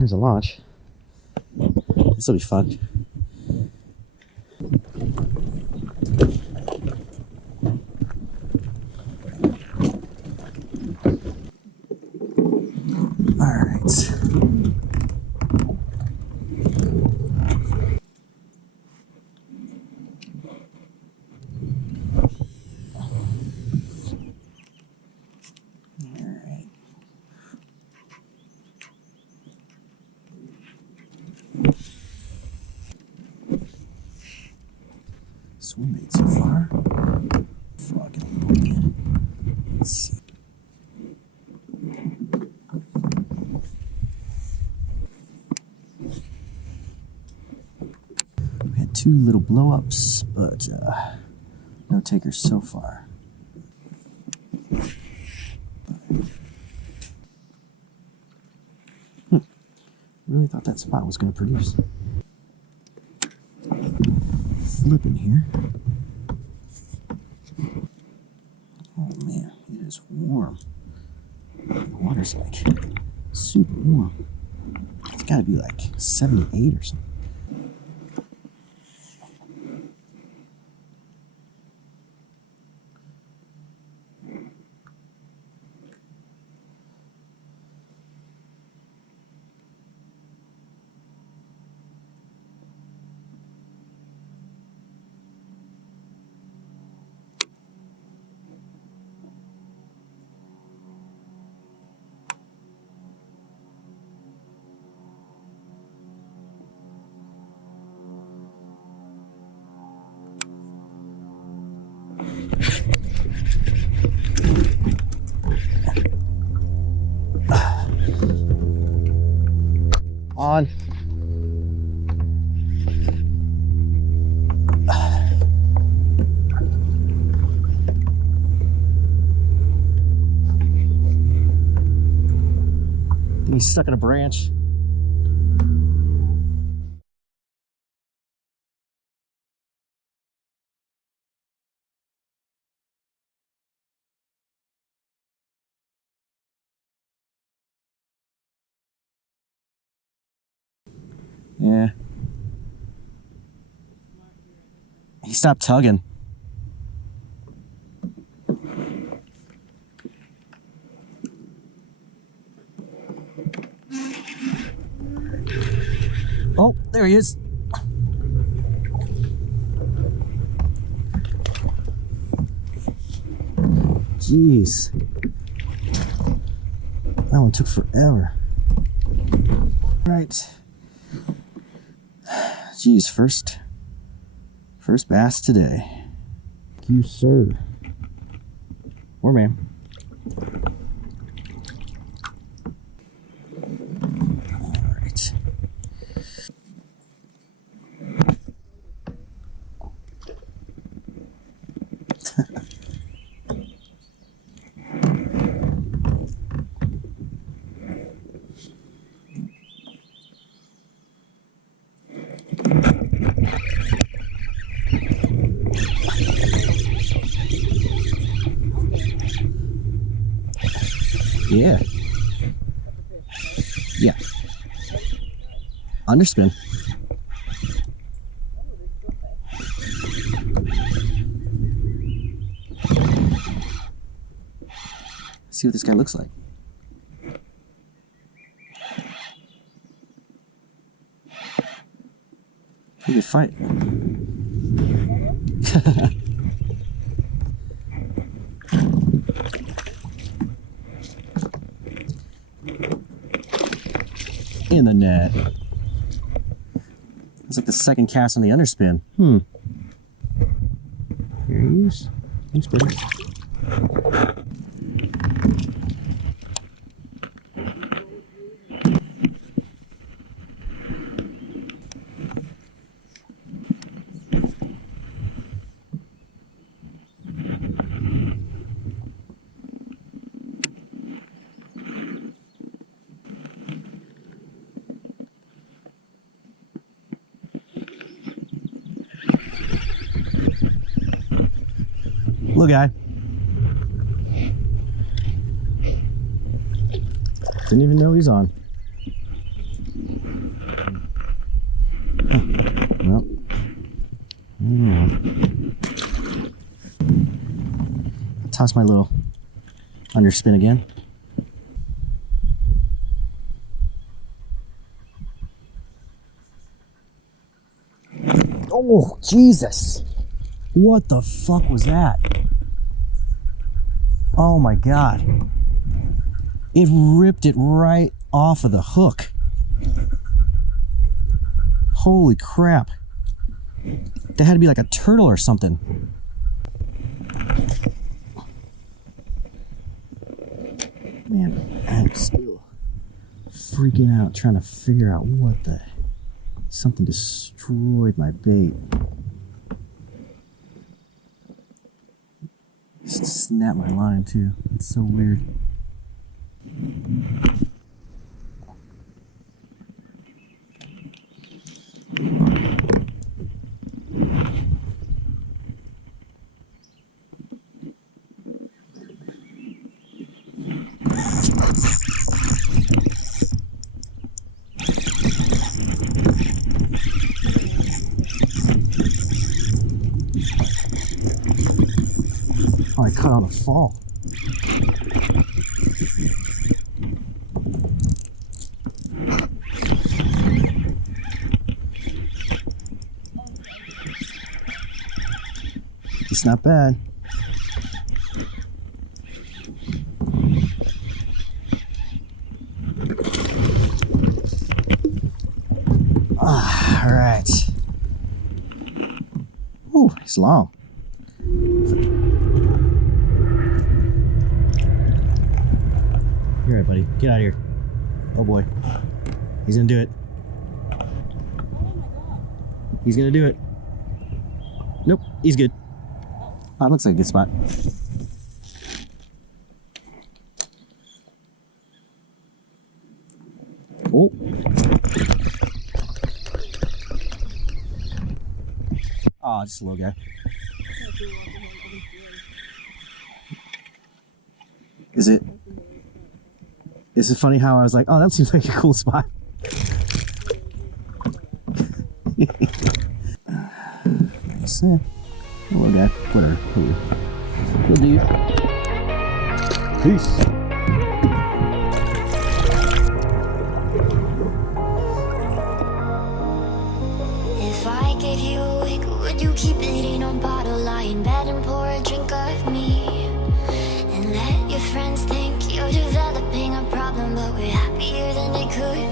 Here's a launch. This will be fun. All right. Swim bait so far. Fucking wicked. Let's see. We had 2 little blow-ups, but no takers so far. Really thought that spot was going to produce. Flipping here. Oh man, it is warm. The water's like super warm. It's got to be like 78 or something. On. He's stuck in a branch. Yeah. He stopped tugging. Oh, there he is. Jeez. That one took forever. All right. Geez, first bass today. Thank you, sir. Or ma'am. All right. Yeah. Yeah. Underspin. See what this guy looks like. He could fight. In the net. It's like the second cast on the underspin. Here he is. Thanks, buddy. Little guy. Didn't even know he's on. toss my little underspin again. Oh, Jesus. What the fuck was that? Oh my God. It ripped it right off of the hook. Holy crap. That had to be like a turtle or something. Man, I'm still freaking out trying to figure out what the... Something destroyed my bait. Snapped my line too. It's so weird. Oh, I caught on a fall. It's not bad. All right. Ooh, it's long. All right, buddy, get out of here. Oh boy, he's gonna do it. He's gonna do it. Nope, he's good. Oh, it looks like a good spot. Oh. Oh, just a little guy. Is it? Is it funny how I was like, oh, that seems like a cool spot? Nice. Little guy. Whatever. Good dude. Peace. If I gave you a week, would you keep it in a bottle, lie in bed and pour a drink of me? And let your friends think you're developing a problem, but we're happier than they could